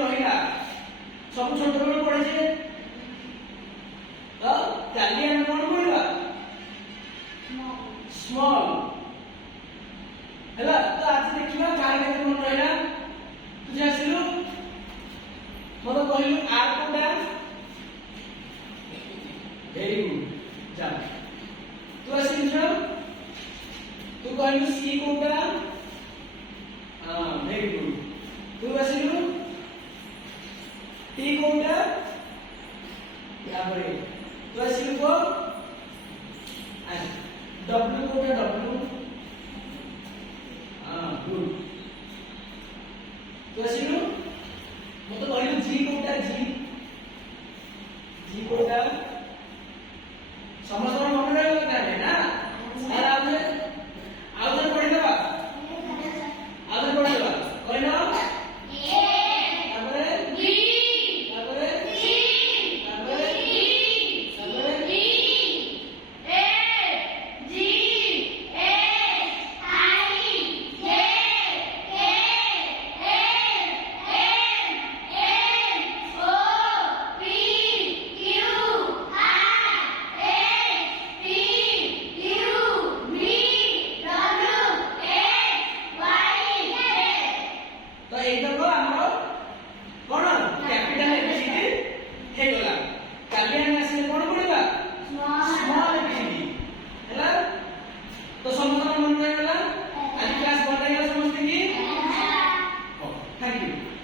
ରହିଲା ସବୁ ଛୋଟ ବେଳୁ ପଢିଛେ ତ କାଲି ଆମେ କଣ ପଢିବା ସ୍ମଲ୍ ହେଲା ତ ଆଜି ଦେଖିବା କାର କେତେ ମନେ ରହିଲା ତୁ ଯେ ଆସିଲୁ ମତେ କହିଲୁ ଆର କୋଉଟା ଭେରି ଗୁଡ ଯା ତୁ ଆସିଲୁ ଝିଅ ତୁ କହିଲୁ ସି କୋଉଟା हां वेरी गुड तू ଆସିଲୁ टी कोणता या बरे तू ଆସିଲୁ को डब्ल्यू कोणता डब्ल्यू हां गुड तू ଆସିଲୁ मते କହିଲୁ जी कोणता जी